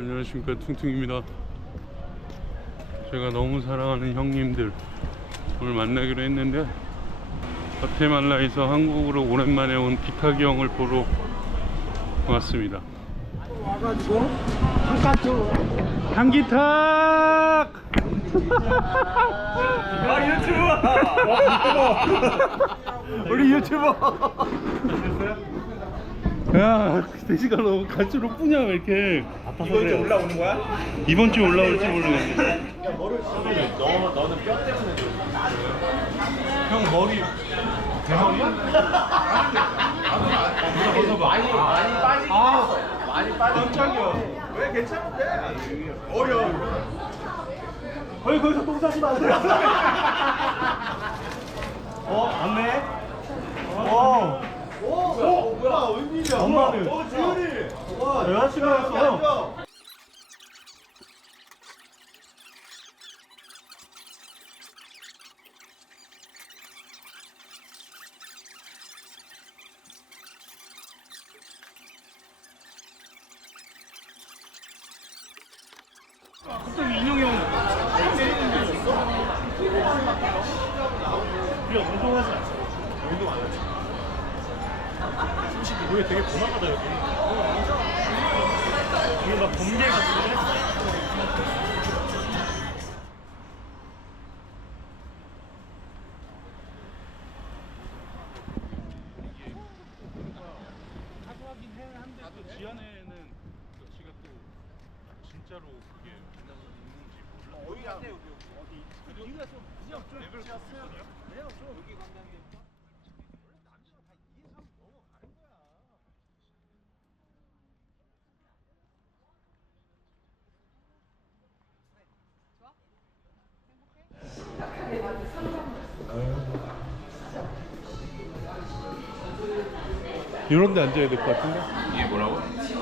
안녕하십니까, 퉁퉁입니다. 제가 너무 사랑하는 형님들 오늘 만나기로 했는데, 과테말라에서 한국으로 오랜만에 온 기탁이 형을 보러 왔습니다. 와가지고 한칸쪽 한기탁! 아 유튜버 우리 유튜버 야, 돼지가 너무 갈수록 뿌냐, 왜 이렇게. 이번 주 올라오는 거야? 이번 주에 올라올지 모르겠네. 야 머리를 너는 뼈 때문에 형 머리 대머리야? 많이 빠지긴 했어 많이 빠진 깜짝이야 왜 괜찮은데? 어려 거기서 똥 싸시면 안 돼요 맞네 뭐야 웬일이야 엄마는 지훈이 와 여자친구였어. 갑자기 인형이 형 우리가 운동하지 않아 운동 안 하지 솔직히 여기 되게 고막하다 여기 이게 막 번개 같은데? 사소하긴 한데 또 지안에는 지가 또 진짜로 그게 있는지 몰라. 어디야? 어디? 여기가 좀 그냥 좀 레벨 쳤어요? 그냥 좀 여기 관광객 원래 남자가 다 2, 3 넘어가는 거야 이런 데 앉아야 될 것 같은데? 이게 뭐라고?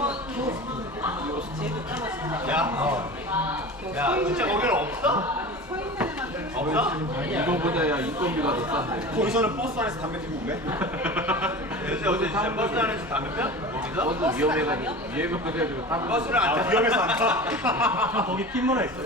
야 진짜 거기는 없어? 없어? 이거보다 야 인건비가 더 싼데. 거기서는 버스 안에서 담배 피고 그래? 어제 진짜 버스 안에서 담배 펴? 거기서? 버스 위험해가지고 타고. 버스를 안 타. 위험해서 안 타. 거기 팀 문화 있어요?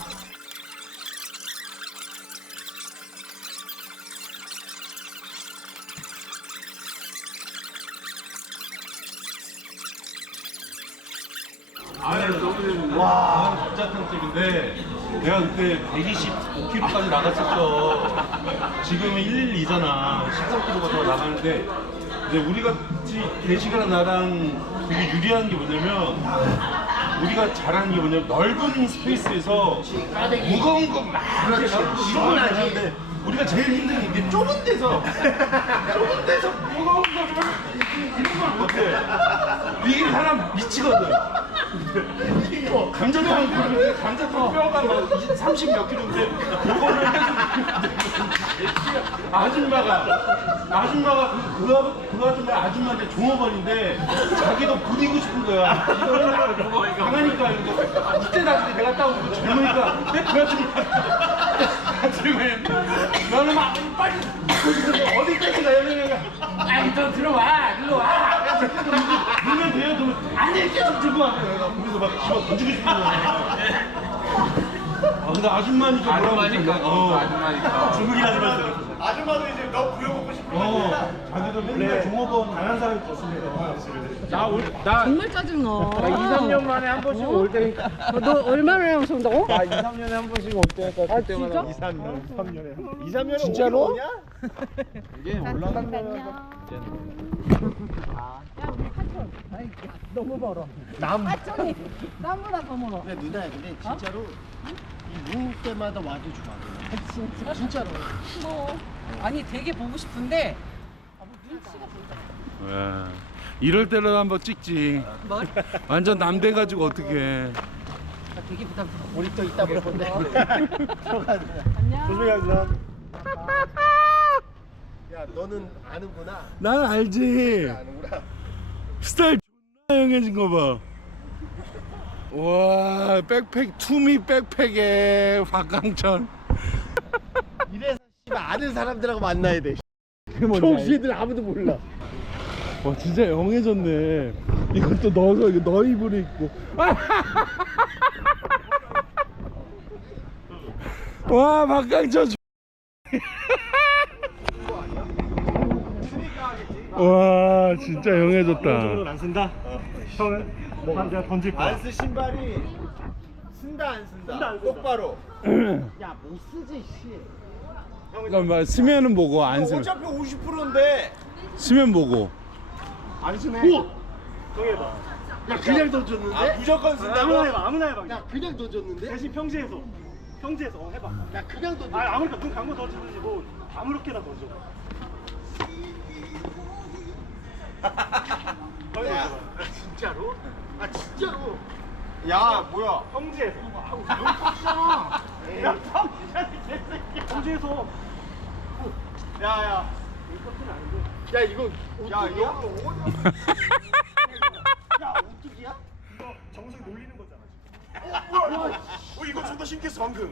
와, 감자탕집인데 내가 그때 125kg까지 나갔었어. 지금은 112잖아. 13kg가 더 나가는데 이제 우리 같이 대식이랑 나랑 되게 유리한 게 뭐냐면, 우리가 잘하는 게 뭐냐면 넓은 스페이스에서 무거운 거 막 이렇게 이런 걸 하는데, 우리가 제일 힘든 게 좁은 데서 무거운 거를 이런 걸 못해. 이게 사람 미치거든. 감자탕 그런데 감자탕 뼈가 막 30몇 킬로인데 그거를 아줌마가 그 아줌마 아줌마인데 종업원인데 자기도 부리고 싶은 거야. 이거는 강하니까 이거 이때 나중에 내가 따오고 젊으니까 그 아줌마 너는 막 빨리 어디까지 가야 아니 너 들어와 일로 와. 물면 돼요? 그러면 아니 계속 들고 와. 그래서 막 집어 던지고 싶은 거야. 근데 아줌마니까 아줌마니까. 아줌마니까. 중국인 아줌마들. 아줌마도 이제 너 부려먹고 싶어. 자기도 맨날 종업원 강한 사람이 떴습니다. 정말 짜증나. 2, 3년 만에 한 번씩 올 때니까. 너 얼마나 하면서 온다고? 2, 3년에 한 번씩 올 때니까. 아, 진짜? 2, 3년, 3년에. 2, 3년에 진짜로? 오냐? 이제 올라간 너무 멀어. 하천이 남보다 더 멀어. 근데 누나 근데 진짜로 이 모을 때마다 와도 좋아. 진짜? 진짜로. 뭐 아니 되게 보고 싶은데 뭐 눈치가 보이잖아. 와, 이럴 때는 한번 찍지. 뭘? 완전 남대 가지고 어떡해. 나 되게 부담스러워. 우리 또 이따 볼 건데. 들어가. 안녕. 조심히 가자. 야 너는 아는구나. 난 알지. 아는구나. 스타일 존나 형해진 거 봐. 와, 백팩 투미 백팩에 박강천. 이래서 씨발 아는 사람들하고 만나야 돼. 총씨들 아무도 몰라. 와 진짜 영해졌네. 이것도 넣어서 이거 너 입으로 입고. 와 박강철. 와 진짜 영해졌다. 안 쓴다. 형은 내가 던질 거야. 안쓰 신발이 쓴다 안 쓴다. 쓴다, 안 쓴다. 똑바로. 야 못 쓰지 씨. 잠깐만 스면은 보고 안 쓰면. 어차피 50%인데. 스면 보고. 안 쓰네. 오! 정해봐. 야 그냥 던졌는데? 아, 무조건 아무나 해봐. 아무나 해봐. 야 그냥 던졌는데? 대신 평지에서. 평지에서 해봐. 야 그냥 던졌. 아 아무렇게 눈 감고 던지든지 뭐 아무렇게나 던져. 야 진짜로? 아 진짜로? 야 뭐야? 평지에서. 야 평지에서. 야야. 야 이거 야 이거 야 오뚜기야? 이거 정수기 놀리는 거잖아. 이거 존나 신기했어 방금.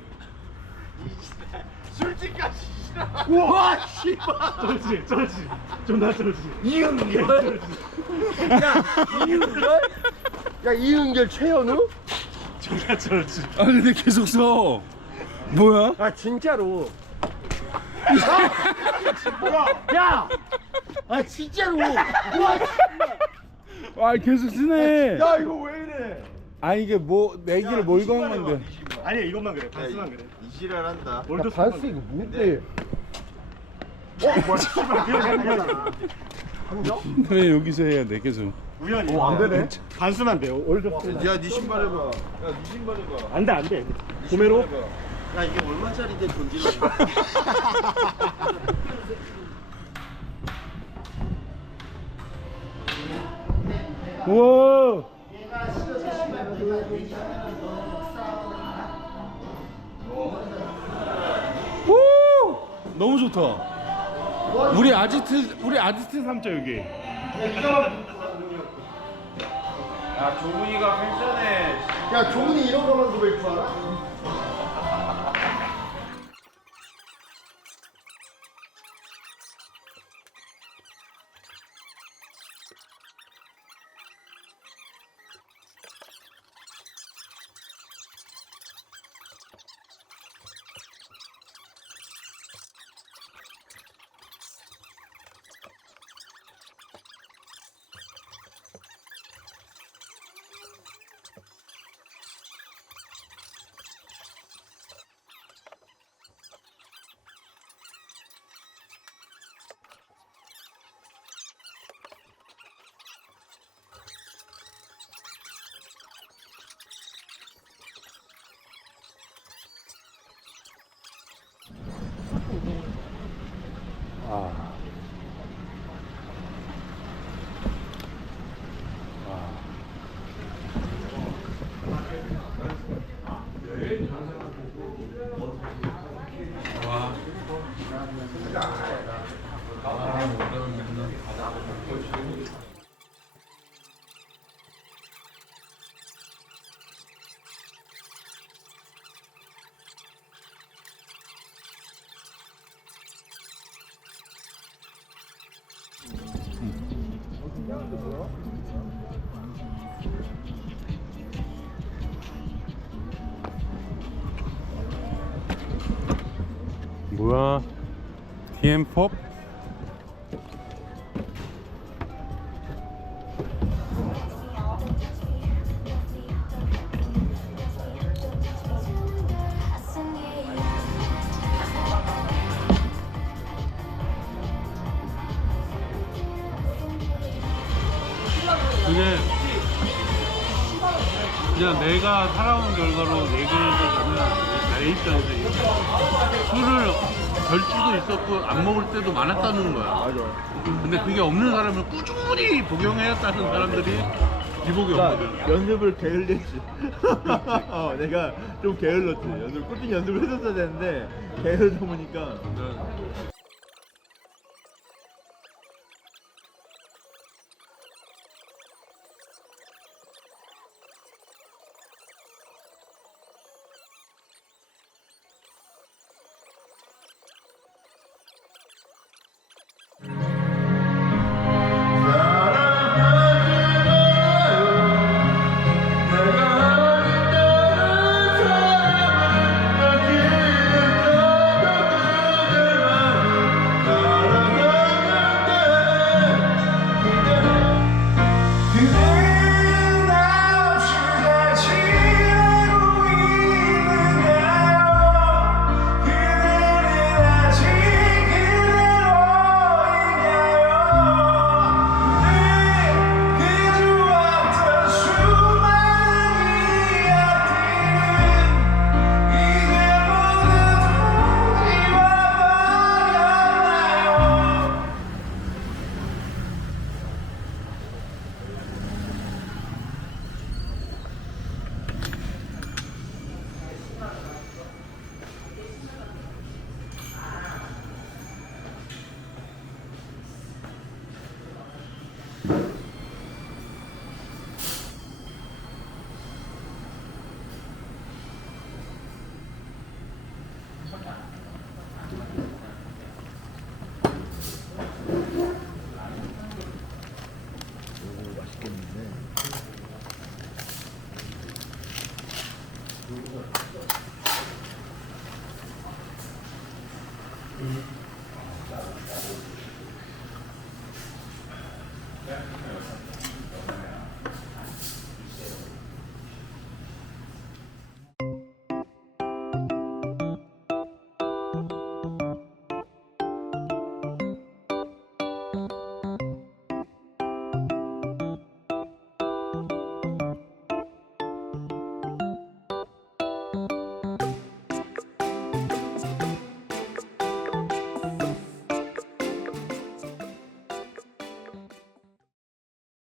솔직하지. 우와 씨발. 쩔지. 존나 쩔지. 이은결. 야 이은결? 야 이은결 최현우? 존나 쩔지. 아 근데 계속 써. 뭐야? 아 진짜로. 야! 아 진짜로. 아 계속 쓰네. 야 이거 왜 이래? 아 이게 뭐 내기를 몰고 한 건데. 아니야 이것만 그래. 반수만 그래. 이지랄 한다. 월드 반스 이거 뭔데? 왜 여기서 해야 돼 계속? 우연히. 안 되네. 반수만 돼요. 월드 야네 신발 해봐. 야네 신발 해봐. 안돼 안돼. 구매로. 야 이게 얼마짜리인데 던지라고. 우와. 오! 너무 좋다. 우리 아지트 삼자 여기. 야 종훈이가 펜션에 야 종훈이 이런 거만 고백 줄 알아? 뭐야? DM4? 그게 그냥 내가 살아온 결과로 얘기를 하자면 내 입장에서 술을 결주도 있었고 안 먹을 때도 많았다는 거야. 맞아. 근데 그게 없는 사람은 꾸준히 복용해왔다는 사람들이 기복이 없거든. 연습을 게을렸지. 내가 좀 게을렀지. 꾸준히 연습을 했었어야 되는데 게을러다 보니까 자 음.